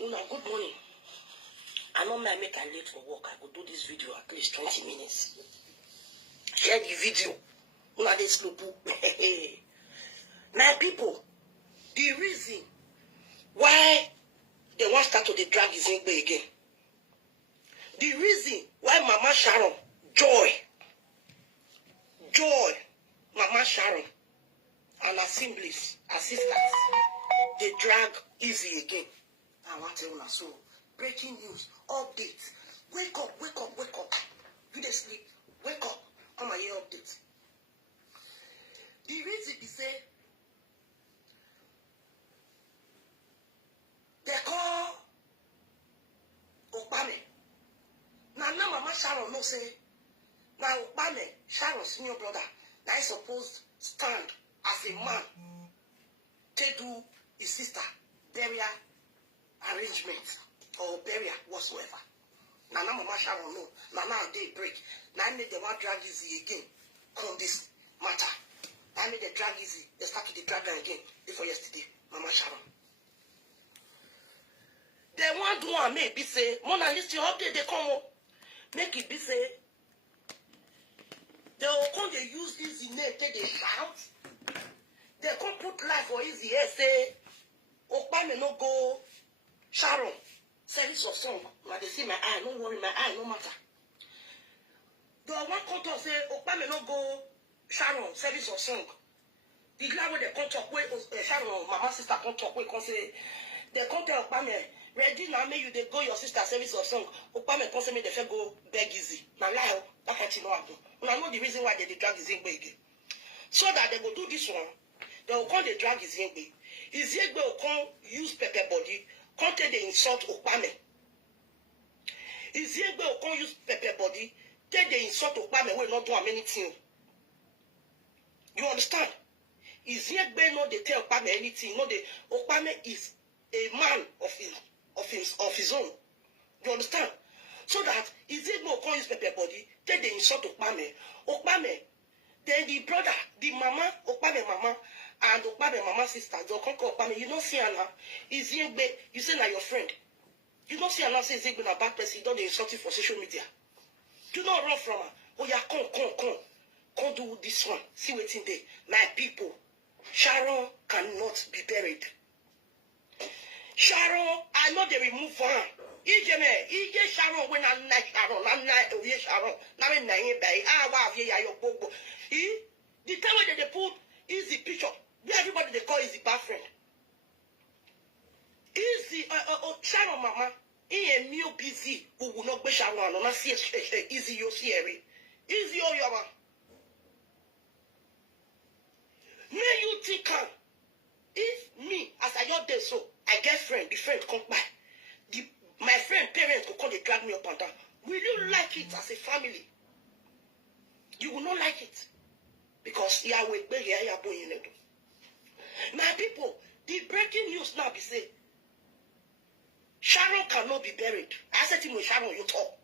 You know, good morning. I know I make I late for work. I could do this video at least 20 minutes. Share the video. Una dey slow. My people, the reason why they want start to drag his Izingbe again. The reason why Mama Sharon, Joy, Mama Sharon, and assemblies, sisters, they drag Easy again. I want to tell you so. Breaking news, updates. Wake up, wake up, wake up. You dey sleep. Wake up. I'm a year update. The reason is say they call Okpame. Now Mama Sharon no say now Okpame, Sharon's senior brother, now I supposed stand as a man to do his sister burial arrangement or burial whatsoever. Now Mama Sharon no. Now they break. Now I made the one drag Easy again on this matter. I made the drag Easy. They started the drag again before yesterday. Mama Sharon. They want to one maybe say, Mona list your update they come up. Make it be say they will come they use Easy name take they shout. They come put life for Easy here say Okpame no go Sharon. Service of song. Now they see my eye, no worry, my eye, no matter. The one contour say, Okpame no go Sharon, service of song. The glad way they come talk with Sharon, Mama sister come talk with, come say, they come tell Okpame, ready now, may you they go your sister service of song. Okpame come say me they go beg Easy. Now lie, that can't you know happen. Now I know the reason why they drag Izingbe again. So that they go do this one, they will come they drag Izingbe. Izingbe will come use pepper body. Can't they insult Okpame? Izingbe will come use pepper body. Take the insult Okpame will not do anything. You understand? Izingbe no they tell Okpame anything. No, they Okpame is a man of his own. You understand? So that Izingbe will come use pepper body. Take the insult Okpame. Okpame. Then the brother, the mama, Okpame mama. And Okpame mama sister, they'll come to Okpame. You don't see her now. Izingbe, you say now your friend. You don't see her now say Izingbe na bad person. You don't insult you for social media. Do not run from her. Oh yeah, come. Come do this one. See what's in there. My people, Sharon cannot be buried. Sharon, I know they remove her. Ije Sharon when I like Sharon. I'm not Oye Sharon. Now I'm not here by the time when they put Easy picture. Everybody they call Easy bad friend. Easy, Sharon mama. He a new busy who will not be Sharon and not see Easy your Sierra. Easy oh your man. May you think if me as I got there so I get friend, the friend come by. My friend parents will come they drag me up and down. Will you like it as a family? You will not like it. Because my people, the breaking news now be say Sharon cannot be buried. I said to him, Sharon, you talk.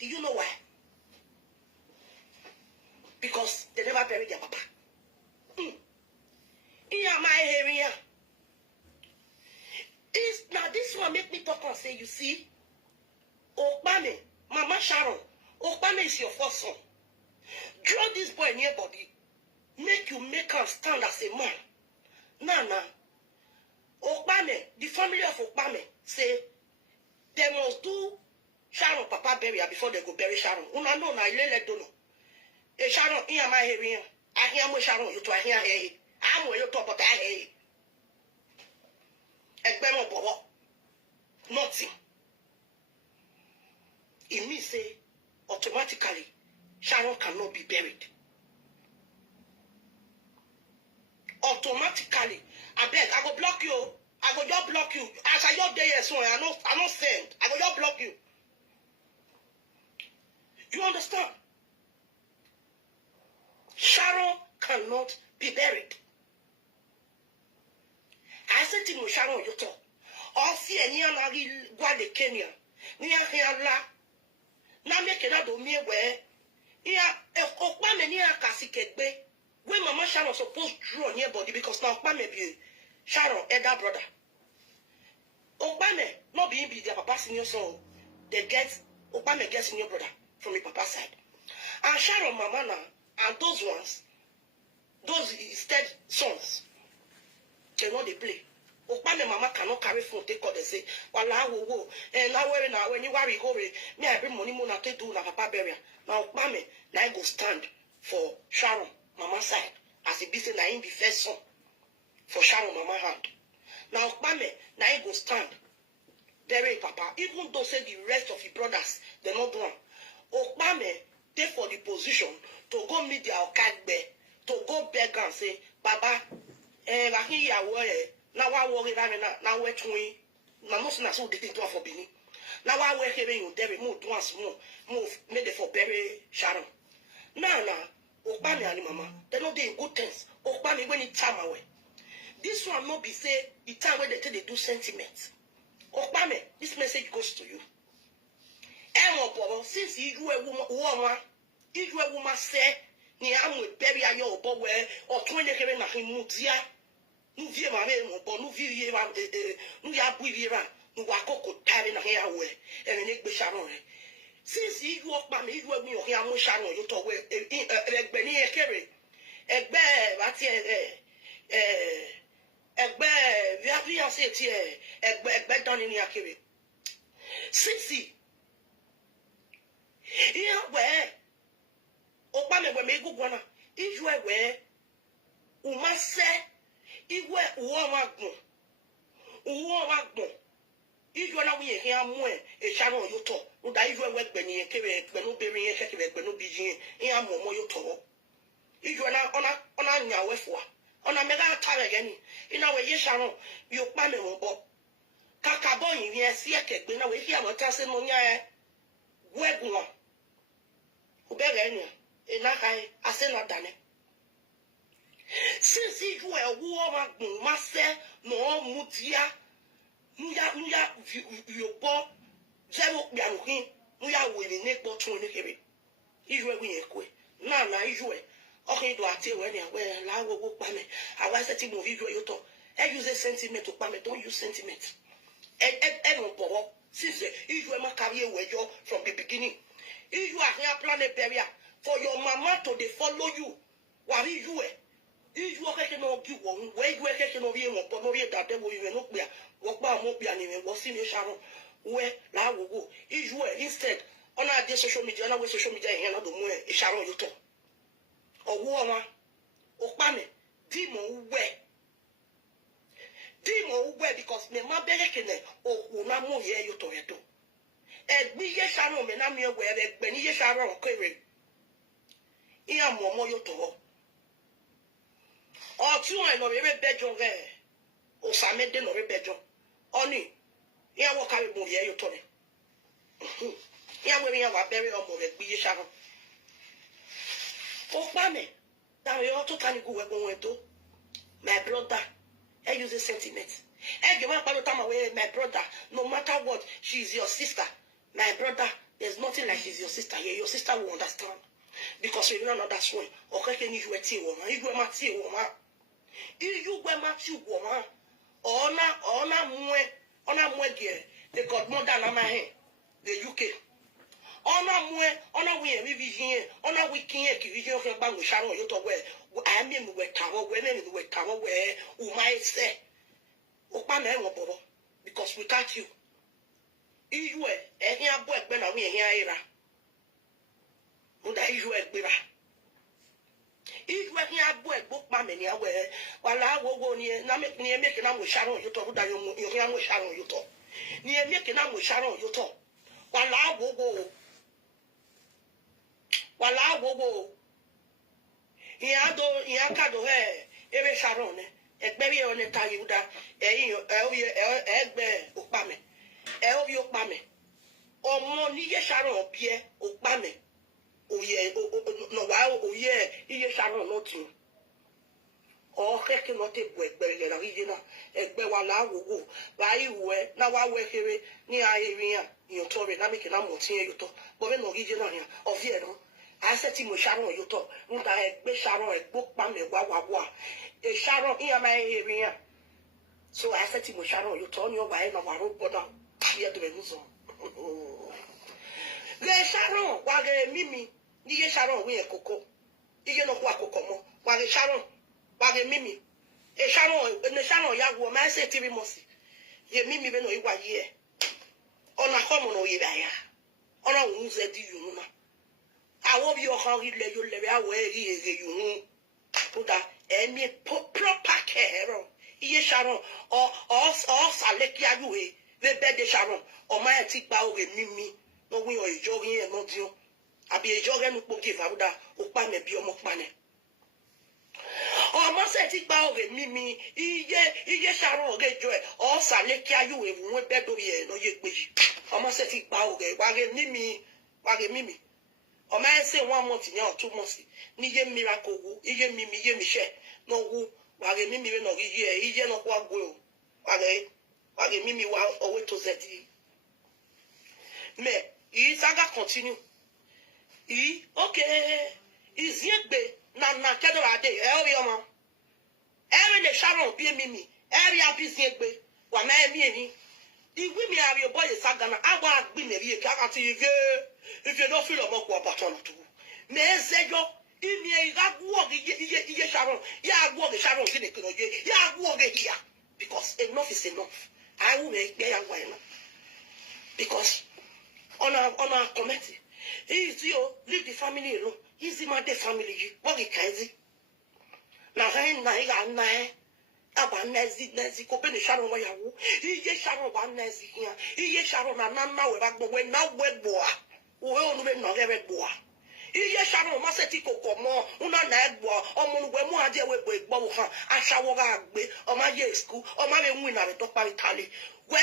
Do you know why? Because they never buried their papa. In my area. Now this one make me talk and say, you see, Okpame, Mama Sharon, Okpame is your first son. Draw this boy near body. Make him stand as a man. Nah. Okpame, the family of Okpame say they must do Sharon Papa burial before they go bury Sharon. Una no na ilele dono. E Sharon in my area. I hear mo Sharon you to I hear hey. I'm you to but I hey. Egbemo bobo. Nothing. It means say automatically Sharon cannot be buried. Automatically. I beg, I go block you. I go just block you. As I just there, so I don't send. I go just block you. You understand? Sharon cannot be buried. I said to you, Sharon, you talk. All see any anagi Guade Kenya. Nia la. Na make it do me where. Nia, if Okpame nia kasikegbe. When Mama Sharon supposed to draw near body because now Okpame be Sharon elder brother. Okpame, not being be their papa senior son. They get Okpame gets senior brother from the papa side. And Sharon Mama now, and those ones, those instead sons, they know they play. Okpame Mama cannot carry phone, take call, they say, well, I will go. And now when you worry, go away, me I bring money more to do na papa burial. Now Okpame, now I go stand for Sharon Mama side. As it be say, now him be first son for Sharon Mama hand. Now Okpame, now I go stand. Bury papa, even though say the rest of the brothers, they're not doing. Okpame, take for the position to go meet their okagbe, to go beg and say, Baba, now I worry now we're twin. Now most of us will do for Bini. Now I work here in Derry, move once more, move, made it for bury Sharon. Now, Okpame and mama, they're not doing good things. Okpame when it time away. This one not be say the time when they do sentiments. Okpame, this message goes to you. Since you a woman say, ni amu bury ayo obo where or 20 kere na him mutia. Nu vie ma me mo bo nu vie wa nu ya bu ira nu wa koko tare na here we and ne gbe Sharon. Since you Okpame you we yo here amu Sharon you to we egbe ni ekere egbe ati egbe vi ase ti egbe don ni akere. Since here where Okpame we me gugwana iju we uma se iwe uwo wagun ijo na we here amu e Sharon yo to no da ijo we gbe ni ekere egbe no beri yen kekere egbe no bijin e amomo yo to ijo na ona nya wefo ona mega atare gani ina we ye Sharon bi Okpame mo bo kaka bo yin yen si ekegbe na we fi amota se no nya e wegun o bere ni ina kai ase na dane since you were war master no mutia nuya you bo zero bianuhin nuya we ni po tun ni kebe ijo e wi ekwe na ijo e okay do ati we ni we la wo Okpame awa se ti mo video yo to use sentiment Okpame don't use sentiment no power since ijo e ma carry ewejo from the beginning ijo a plan a barrier for your mama to dey follow you wari you ijo keke no gi won we ijo keke no bi won no bi dade wo iwe no pe wo pa mo bi ani wo si ni Sharon we la wo go ijo instead ona dey social media na we social media here na do mu Sharon you to owo oma Okpame di mo we because me ma bere kene o na mo ye you to edo egbi ye Sharon me na me we egbe ni ye Sharon kere iya momo yo to o tu an no be bejo re o samede no be bejo oni iya wo carry mo ye yo to ne iya we ya wa bere o mo re gbi ye Sharon Okpame that we all to can go we to my brother I use a sentiment you want to my brother no matter what she is your sister my brother there's nothing like she's your sister here your sister will understand because we don't know that's why okay can you wait woman you go mati woman you go mati woman ona mwe the godmother na my hand the UK ona we vision ona we kin e vision ke ba Sharon yo to we I am me we tawo we me we tawo we o mai se Okpame e won bobo because without you iyu e hin abo egbe na we hin ayira nda iyu egbera iyu hin abo egbo Okpame ni awe wala wogo ni na me ni emeke na mo Sharon yo to da yo hin mo Sharon yo to ni emeke na mo Sharon yo to wala wogo iya kado ebe Sharon egbe bi o ne ta yuda egbe Okpame obi Okpame omo ni ye Sharon bie Okpame oye no wa oye iye Sharon no tin o keke no te bu egbe na ridina egbe wala wogo ba iwe na wa we kere ni ayerin yan to re na me ke na mo tin yo to bo be no ridina yan o vie no aseti mo Sharon yo to nta egbe Sharon egbo Okpame wa e Sharon iya ma erin yan So I said to him, Sharon, you told me over here, now I wrote down. Here to the news. Le Sharon, wage mimi, niye Sharon, we a coco. You know what coco mo, wage Sharon, wage mimi. E Sharon, yago, man say TV mosi. Ye mimi beno iwa ye. Ona homo no ye ya. Ona unze di yununa. I hope you are le you le away you. Put that any proper care. Iye Sharon or Salekia you the bed de Sharon or my antique bow with mimi. No we are jogging and not you. I be a jogging who give out that Opa may be a mokmane. Or must I take bow with mimi. Iye Sharon get joy or Salekia you with one bed of ye no ye wish. Or must I take bow with wage mimi. Or man say 1 month in 2 months. Nije miracle, ye mimi, ye michel, no woo. Wage mimi we no iye no kwa go wage mimi wa owe to zedi mais il saga continue okay is yegbe na kedo ade e yo mo e le Sharon bi mimi e ya bi yegbe wa ma mi eni iwi mi ari boy saga na agba agbi na ri ke aka ti if you don't feel about what pattern to me sejo imi igagwo iye Sharon ya agwo ge Sharon kini kino je ya agwo ge here because enough is enough. I will make me young wine because on our committee is you leave the family alone. Is the mother family what we can see now na aba nazi ko be Sharon wa yawo iye Sharon wa nazi here iye Sharon na we ba gbo we na we gbo we onu be no ge gbo iye Sharon ma se ti koko mo una na egbo omunugwe mu ade we gbo han asawo ga gbe o ma ye school o ma be win na be to pa Italy we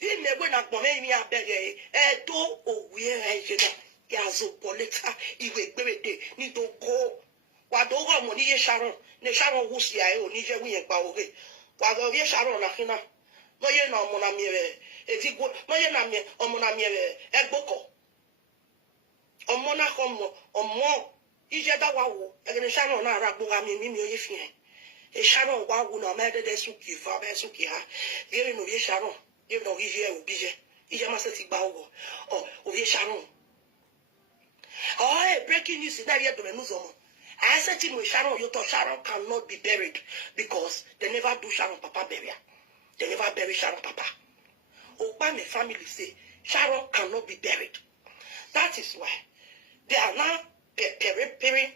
ime we na gbo me mi abere e to owi e je na ya zo polita iwe gbere ni to ko wa do go mo ni iye Sharon ne Sharon wu si aye oni je wi yen pa oge wa go iye Sharon na kina no ye na mo na mi re etigwo no ye na mi omo na mi re egboko omo na ko mo omo ije da wa wo egene Sharon na ara gbo ga mi oye fi en e Sharon wa wu na ma de suki fa be suki ha ye no ye Sharon ye no ije e obije ije ma se ti gba ogo o ye Sharon breaking news na ye do me nuzo. I said to Sharon, you thought Sharon cannot be buried because they never do Sharon Papa burial. They never bury Sharon Papa. Obama family say Sharon cannot be buried. That is why they are now peperepe.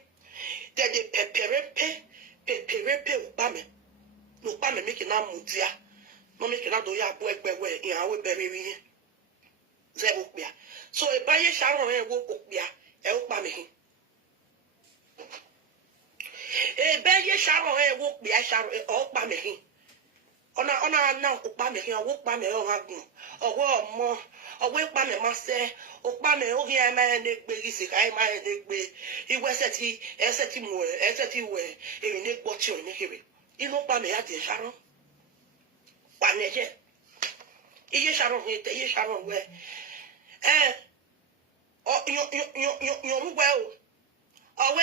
They peperepe Obama. No Obama making a mutia. No making a do ya boy in our bury. Zebukbia. So a buy Sharon and Wokbia. Obama. A buy Sharon and Wokbia Sharon Obama. Ona na okpa me hin okpa me o hagun owo mo owo okpa me ma se okpa me o hin ma ne gbe isi kai ma ne gbe iwe seti we e ne gbo ti o ne kere inu okpa me ya de Sharon pa ne je iye Sharon hin te iye Sharon we yo ruwe o we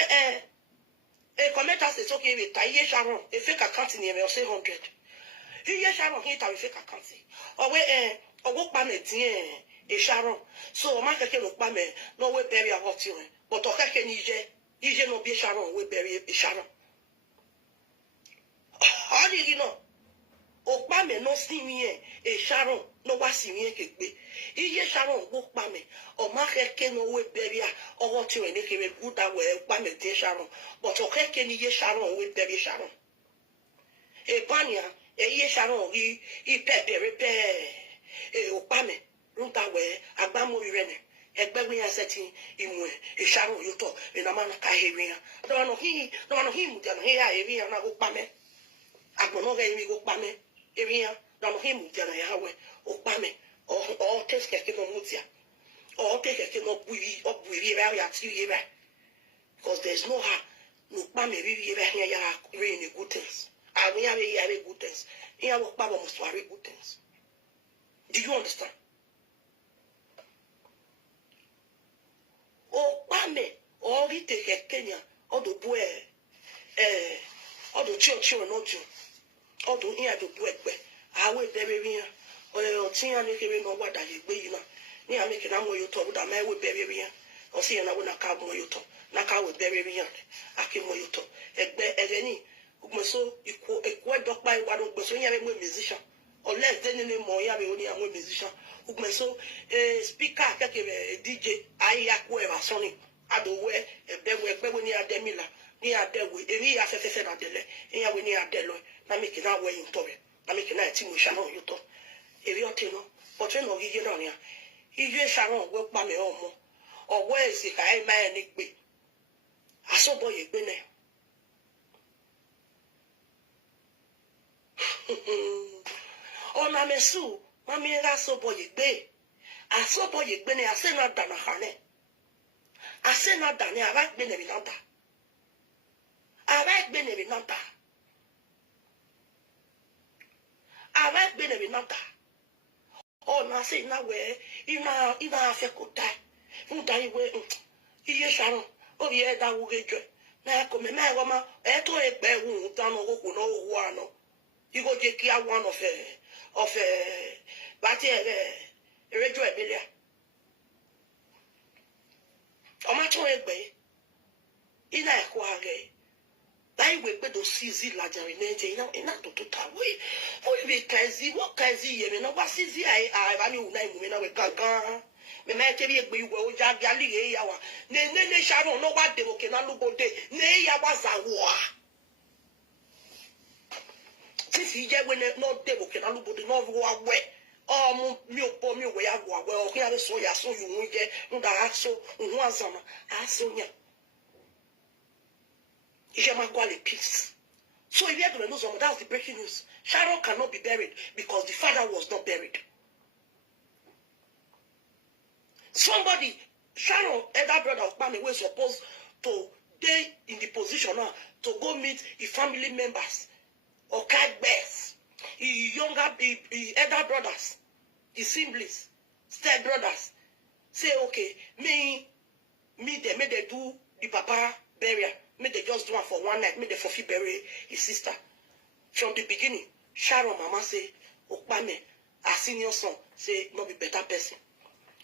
e commenter se so ke we ta iye Sharon e fake account ni me o say 100 iye Sharon hin ta we fake account owo pa me tin e Sharon so o ma keke lo pa me no we bury a hot yin but o keke ni ije no bi Sharon we bury e Sharon all you know o pa me no si mi e Sharon no wa si mi ke gbe iye Sharon wo pa me o ma keke no we bury a hot yin ni ke we good that we pa me tin Sharon but o keke ni iye Sharon we bury Sharon e bania iye Sharon i peperepe Obama runta we agbamo irene egbe wi aseti imwe e Sharon yoto ina mana ka heria no no hi mu dia no he ya heria na go pame agbono ga imi go pame heria no hi mu dia na ya we Obama o teske ke no mutia o teke ke no buiri ra ya ti ye ba because there's no ha no pame ri ra ya really good things. I mean, I have good things. Here, I Baba must worry good things. Do you understand? Oh, Pame, all he take Kenya, odo bue odo chio no ju odo here do bue gbe awe bere ri yan o tin ya ni kere no wada ye gbe yi na ni ami ke na mo yo to da ma we bere ri yan o si na wo na ka mo yo to na ka we bere ri yan aki mo yo to egbe eleni ugmeso iku edopa iwa do gbeso yan be mo musician or less than any more ya be oni àwọn musician ugmeso speaker kekere DJ ayi akwo e basoni adowe egbe ni ademila ni adewe eri afefefe na dele eyan we ni adelo na make na we yin to be na make na ti mo sha no yo to eri o te no but we no gige na ya iye sha no we pa me omo owo esi ka e ma ni gbe asobo ye gbe na ona mesu mami ra asobo ye gbe ni ase na dana hane ase na dana ara gbe ne bi nanta ara gbe ne bi nanta ara gbe ne bi nanta ona se na we ina afe ko dai nda iwe iye sharon o ye da wo gejo na ko me na ma e to egbe wu tan no ko no wo ano igo je ki a one of bati rejo ebelia o ma to egbe ina e ko age dai we gbe do sizi la jare neje ina to ta we o be kazi wo kazi ye me no wa sizi ai ba ni una imu me na we gangan me ma te bi egbe iwe o ja bi ali re ya wa ne sharon no wa de mo ke na lugode ne ya wa za wa si je we no de mo ke na lugode no wa we mi o we ya wa we o ke ya so ya so yu mu je nda aso hu azama aso nya peace. So if you have to know something, that's the breaking news. Sharon cannot be buried because the father was not buried. Somebody, Sharon, elder brother of Pame, was supposed to stay in the position now to go meet the family members or cat bears, the younger, the elder brothers, the siblings, step brothers. Say, okay, me, they do the papa burial. May they just do it for one night. May they forfeit bury his sister. From the beginning, Sharon mama say, Okpame, a senior son, say, not be better person.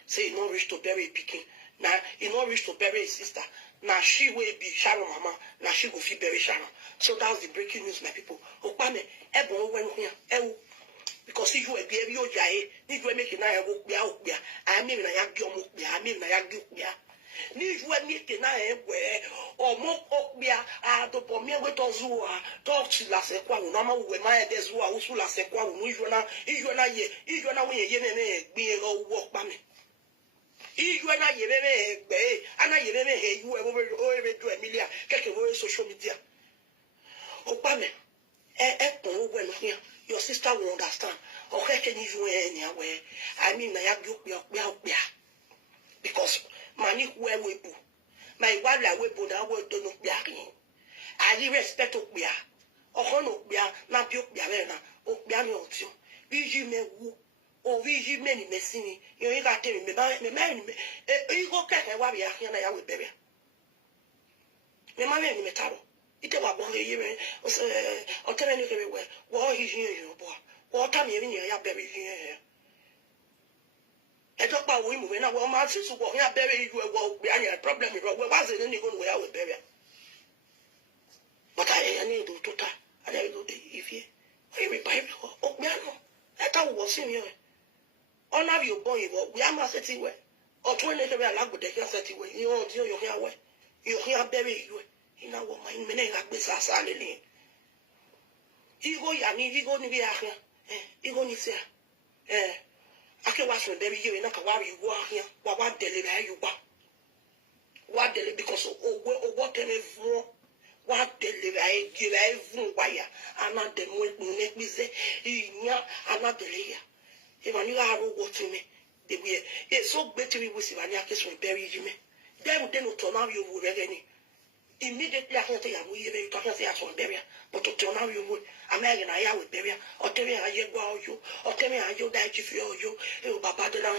Say, he not reach to bury a picking. Now, he not reach to bury his sister. Now, she will be Sharon mama. Now, she will fit bury Sharon. So, that's the breaking news, my people. Okpame, Ebon went here. Because if you are here, you are here. If you are making a work, I mean, I have your work, I mean, I have you. Ni jwe mi ke na enwe o mo okbia a to po mi we to zuwa to la se kwa na ma we ma e de zuwa usu la se kwa nu ijo na we ye me gbe ro wo pa mi ijo na ye me gbe ana ye me he yu o e do Emilia keke wo social media o pa mi pon wo no here your sister will understand o keke ni ju e ni awe I mean na ya gbe because mani where we bu my wife la we bu na we do no bia kin I respect okbia o no bia na bi okbia be na okbia mi otio biji me wu o biji me ni mesini yo yi ga temi me e go keke wa bia kin na ya we bebe me ma me ni metaro ite wa bon ye me o tere ni ke we wo yi yin yo bo wo ta mi ni ya bebe yin e talk about we move na we ma sisu go ya bury you we any problem we was in ni go we ya we bury but I need to total I need to if you we bible o gbe no e ta wo sin yo honor you born you we am set we o to ne ke be alagbode ke set we you o ti yo ya we you ya bury you ina wo ma me na ga gbe sasa le ni igo ya ni igo ni bi ahia igo ni se ake was no baby you na ka wa you here wa deliver you wa deliver because o tele fun wa deliver give even wire ana dem we ne bize inya ana deliver even you are what to me the way it's so better we see when you kiss we bury you me dem no turn out you will again immediately after the we even talk say as one bury but to turn out you would American I will bury or tell me how you go you or tell me how you die if you baba de na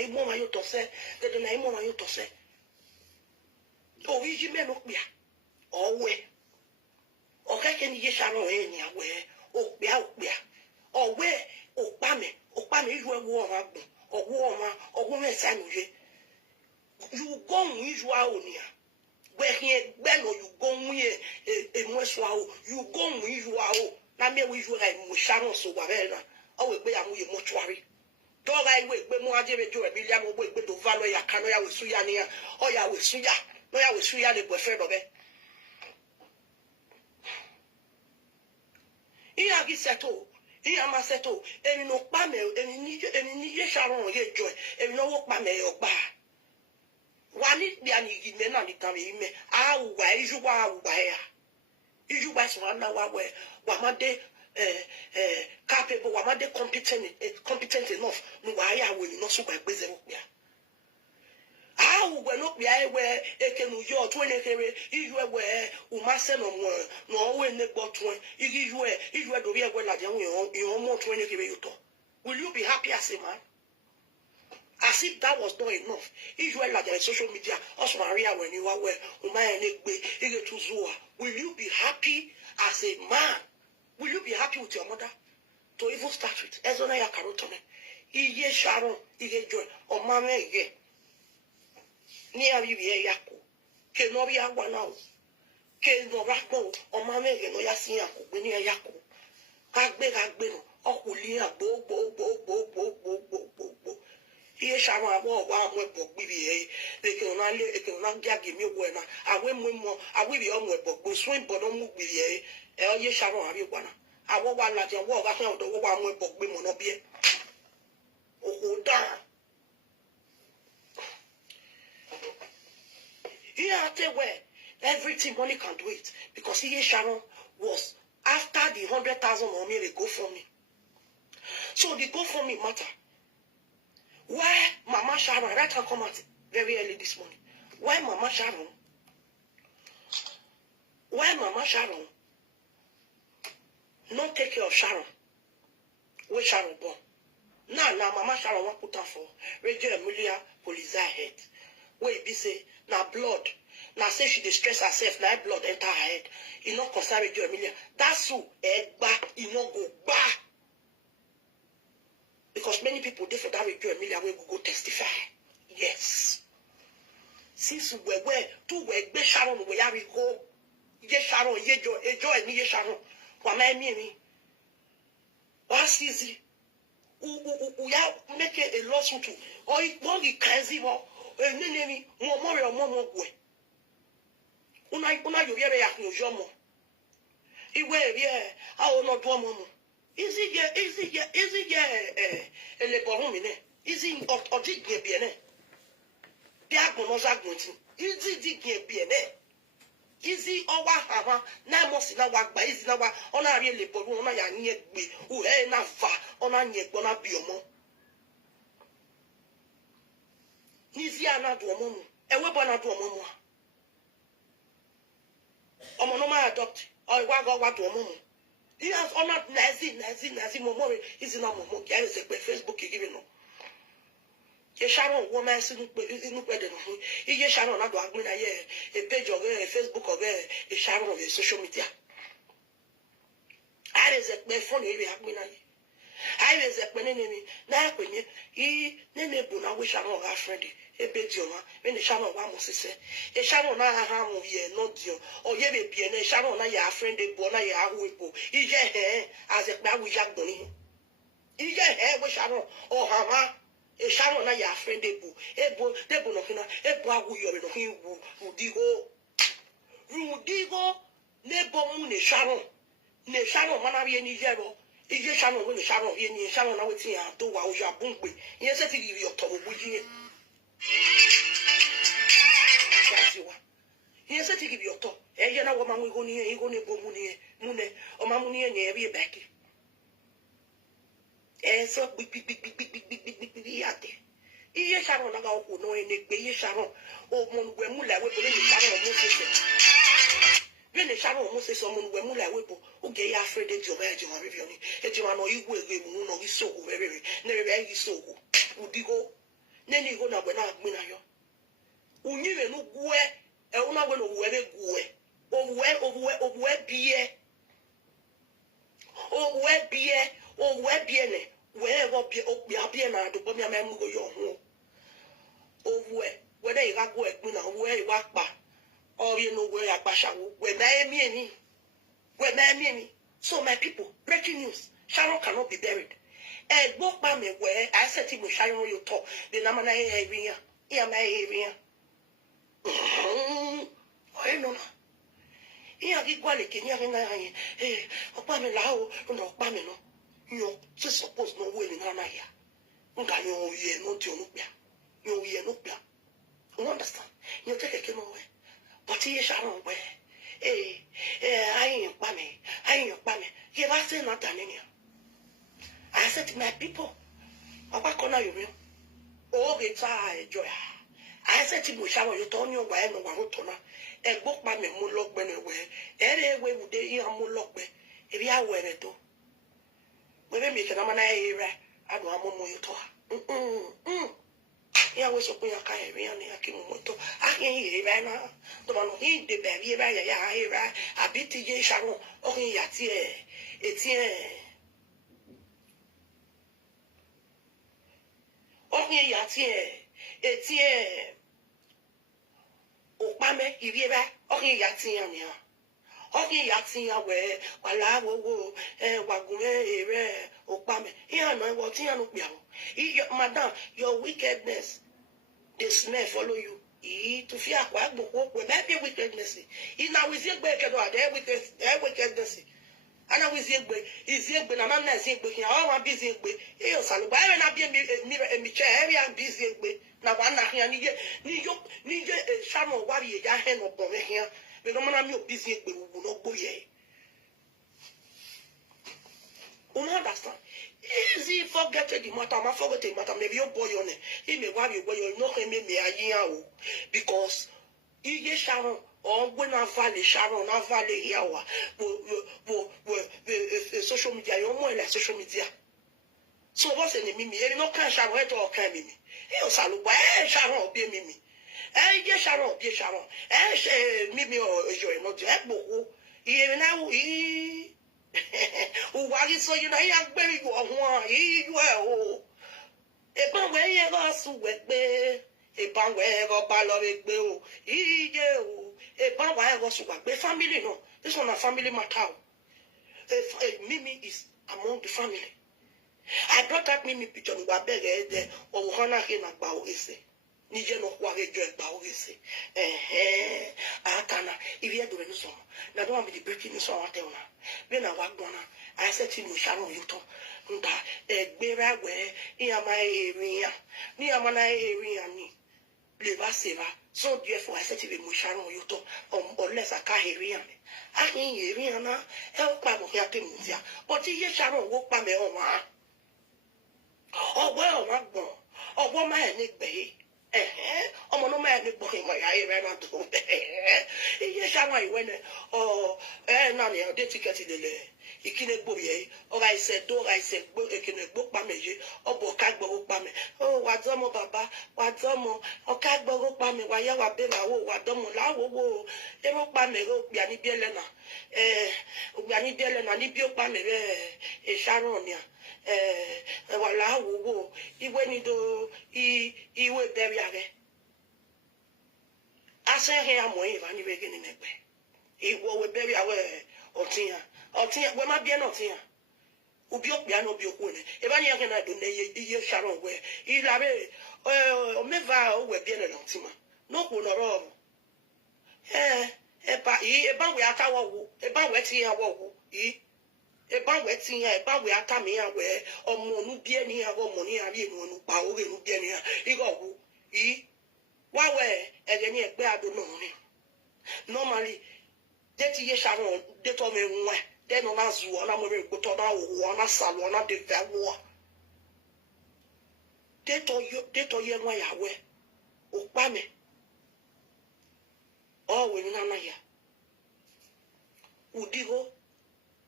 imo ma you to say de na imo ma you to say o wi ji me no bia owe okeke ni ye sharon e ni awe okpia owe okpame iwe wo ma gbon owo mesa nu ye you go mu ijo a onia gbe no you go mu e mo so a you go mu ijo a o na me we ijo ga mo sharon so wa be na o we gbe ya mu ye mortuary doga iwe gbe mu ajere jo e bilia mo gbe do valo ya kano ya we su ya ni ya o ya we su ya no ya we su ya le boyfriend obe iya gi seto iya ma seto emi no pa me emi ni ye sharon ye jo emi no wo pa me yo gba wani bia ni gi me na ni kan me awa ijuwa ya ijuwa so na wa ma de capable wa ma de competent enough no wa ya we no so gba gbeze mo pia we no pia we ekenu yo to ne kere iju we o ma se no mo no we ne gbo to iju do bi e we la je won mo to ne kere yo to will you be happy as a man? As if that was not enough. Israel like social media, also Maria when you are where will you be happy as a man? Will you be happy with your mother? To even start with. Ezona ya karotone. Iye Sharon, iye joy, o mame ye. Ni abi ye yako. Ke no bi agwa na o. Ke no rakbo o mame ye no ya sin yako, gbe ni yako. Kagbe no. O ko li agbo bo. Iye Sharon awo wa mo ebo gbibi e ke na gya gi mi wo na awe mo awe bi o mo ebo gbo so ibo no mu gbibi e Iye Sharon abi gwana awo wa la je wo ga fe odo wo wa mo ebo gbe mo no bi e o da here te where everything money can do it because Iye Sharon was after the 100,000 or me go for me, so the go for me matter. Why Mama Sharon, right hand come out very early this morning. Why Mama Sharon not take care of Sharon? Where Sharon born? Now Mama Sharon want put her for Radio Emilia police head. Where it be say now blood. Now say she distress herself, now blood enter her head. You not concern Radio Emilia. That's who head back, you not go back. Because many people there for that Radio Emilia will go testify. Yes. Since we were two we Sharon we have go. Ye Sharon, ye joy, and ye Sharon. Wama me. What's easy? We have make a lawsuit. Or it won't be crazy more. Name more. Una you hear ya no jomo. Iwe yeah, I will not do more. Is it le boron mine? Is it or dig bien? Diagnosis is it dig bien? Is it our hava? Na mosi na wagba is na wa ona re le boron ona ya nye gbe o na va ona nye gbo na biomo. Nizi ana do omo mu. Ewe bo na do omo mu. Omo no ma adopt or wa do omo mu. He has honored Nazi Momori. He's not Momo. He has a Facebook giving no. Ye Sharon woman is no better. Ye Sharon not doing a page of a Facebook of a Sharon of a social media. I is a phone area. I is a penny. Now, when he name Buna, we shall not have friend. A bit Joma, when the Sharon Wamos said, a Sharon na harm ye, not you, or ye may be a Sharon na ya friend, a bona ya whippo. Is your hair as a man with Jack Bunny? Is your hair with Sharon or Hama? A Sharon na ya friend, a boo, de Bonofina, a boy who Rudigo, Nebo, ne Sharon, Manabi and Nigero. Is your Sharon when the Sharon in Sharon now with you to wow your bump? Yes, I think you're top of Wuji. Yes, I think you're top. And you know what I'm going to go near Mune or Mamuni and every back. And so big. Yes, Sharon about who know any Bay Sharon or Monwemula will believe Sharon of Moses. When the Sharon Moses or Monwemula will okay, afraid that you're very reviewing. If you are no, you will be no, he's so very, never so. Would you go? Then you go now when I'm Minayo. Who knew no where, and one will know where they go. Owe biye. Owe biye ne. Wherever be na do bomi amemu go yo ho. Owe whether you go ekuna where you work ba or you know where you basha where na emi ni. So my people, breaking news. Sharon cannot be buried. Book by me where I said to Sharon you talk. The Namana area. Here my area. I know. Here I get quality. Here I hey, Opame Lao, no Opame no. You just suppose no will in Hanaya. Unga no ye no Tionupia. No ye no pia. You understand? You take a came away. But here Sharon where. I ain't Bammy. Give us not an Indian. I said to my people, Papa Kona, you will. Oh, it's a joy. I said to Mushawa, you told me why no one to know. And book my Mullock when away. Any way would they hear Mullock if you are wearing it. When they make an amana, I don't know you to. Ya was a queer carry on the Akimoto. I can't hear right now. The one who hid the baby, I beat the J. Sharon, only Yatie, Etienne. Only Yatie, Etienne. Opame, Iviera, only Yatia. Only Yatia, where, Walawo, Wagune, Opame. Here, no, what you know, Madame, your wickedness. The snare follow you. To fear what will that be wickedness? He now is your baker or their wickedness. And I was is here, but I'm not saying, but all I'm busy with. He'll say, why not be a mirror and be cherry and busy with. Now, one night here, need a shadow of what you got hand upon here. But I'm not busy with no go ye. Understand? Easy forget the matter, I forget the matter, maybe your boy on it. He may worry where you're not me a because he Sharon or when I valley Sharon, I valley here, social media, you're more like social media. So what's in the mimi? You know, can't Sharon or can mimi? He'll salu by Sharon be mimi. Yes, Sharon, be Sharon. Mimi or you're not that book. Here now, Why so you know I bury you on one, you well. A bang where you lost wet bear, a bang where go ballot bill, a bang where was what family no. This one a family matter. Mimi is among the family. I brought that Mimi picture of a beggar there or Hana in a bow is it. Nije no kwage jo bow is it. Akana, if you are doing so. Now don't be breaking so out there. When I walk down, I said to you, Sharon, you talk. A bear where near my area, near my area, live a saver. So therefore, I said to you, Sharon, you talk, unless I can't hear me. I can't hear me, help my here to me. But you, Sharon, walk by me on one. Oh, well, not born. Oh, what my neck bay. Oh, no man, my eye ran out to yes, I went, oh, none of the ticket in the lay. He can't book ye, or I said, book a book by me, or book cat book by me. Oh, what Zomo Baba, what Zomo, or cat book by me, while you are been a what Domo Lao, ever by me, Yanni Bielena, Yanni Bielena, Nibio by me, a Sharonia. Wala wo iwe ni do iwe bury age ase he amoyin va ni we gini negbe iwo we bury awe otian we ma bie na otian obi okpia na obi okwu ne e ba ni ake na do na iye Sharon we ilabe o meva o we bie na otima no ku no ro e ba we atawo wo e ba we ti yan wo wo Eba wetin ya eba we ata me ya we omo nu bie ni ya omo ni ya bi nu pa o re nu bie ni ya igo wu wa we ege ni egbe ado no ni normally de ti ye Sharon de to me nwa de no na zu ona mo re ko to na wo na salo na de fa wo de to ye nwa ya we o pa me o we na na ya udigo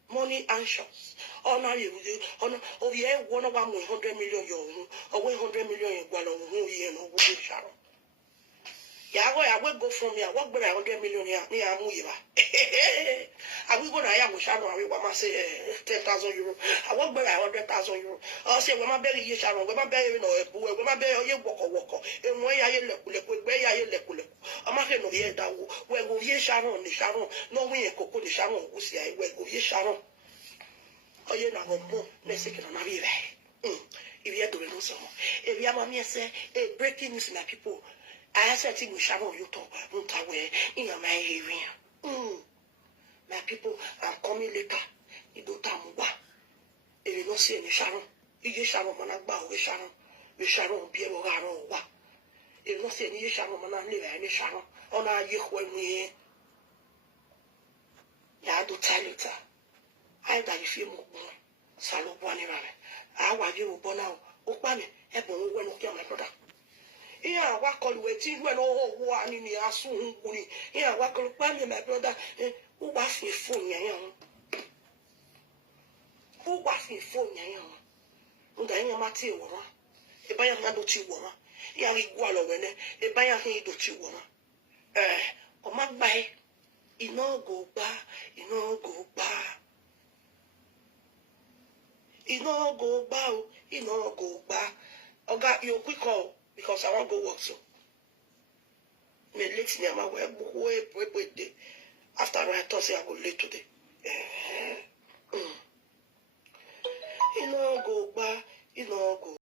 money anxious. Oh, now you oh, yeah, 100 million, or 100 million, well, who you know, Sharon. Yeah, I will go from here. I will go 100 million here. I will go to I will shadow. I will say 10,000 euro. I will go 100,000 euro. I'll say when my belly is shadow, when my belly no, when my belly you walk, and when I look, where I look, I'm not going to hear that. Where go ye shadow, the shadow, no way, cocoa, the shadow, who say, where go ye shadow. Oh, you're not going to let's take it on my way. If you are doing so, if you are say, hey, breaking news, my people. I said, we shall you talk, away in my area. My people are coming later. You don't tell me what. If you don't see any Sharon, you get Sharon, man, we Sharon, be able to run what. If you don't see any Sharon, man, I live any Sharon, on our year when we do tell it. I die if you move. Salo Bonnie, I want you born out. Open it, Ebon, when you my brother. Here, I call you waiting when all one in the assume. Here, I call you my brother. Who was me phone, young? Who was me phone, young? And I am a tea woman. If I am not a tea woman, young Igualo, if I am a tea woman. Oh, my by, you know, go back, you know, go back. You know, go bow, you know, go back. I got you a quick call because I want to go work so. Me late near my web, after I thought I would late today. You know, go back, you know, go.